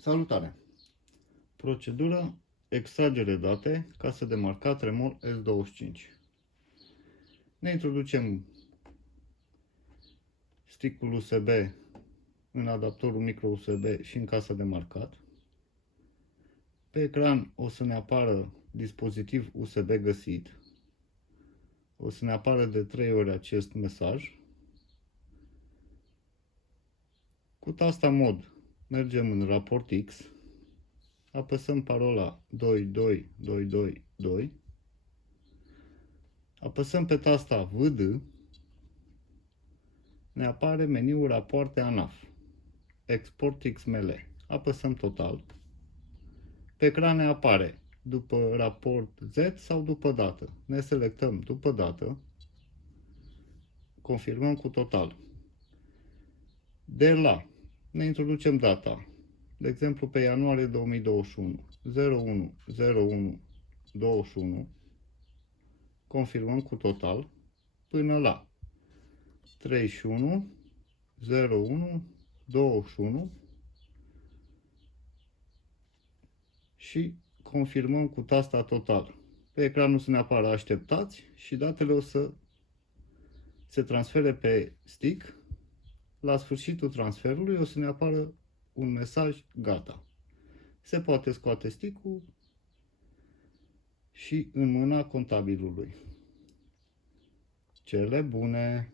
Salutare! Procedură extragere date, casă de marcat Remol S25. Ne introducem stickul USB în adaptorul micro USB și în casa de marcat. Pe ecran o să ne apară dispozitiv USB găsit. O să ne apară de 3 ori acest mesaj. Cu tasta mod mergem în raport X. Apăsăm parola 22222. Apăsăm pe tasta VD. Ne apare meniul rapoarte ANAF. Export XML. Apăsăm total. Pe ecran ne apare după raport Z sau după dată. Ne selectăm după dată. Confirmăm cu total. De la ne introducem data. De exemplu pe ianuarie 2021. 01/01/21. Confirmăm cu total până la 31/01/21 și confirmăm cu tasta total. Pe ecran o să ne apară așteptați și datele o să se transfere pe stick. La sfârșitul transferului o să ne apară un mesaj gata. Se poate scoate stickul și înmâna contabilului. Cele bune!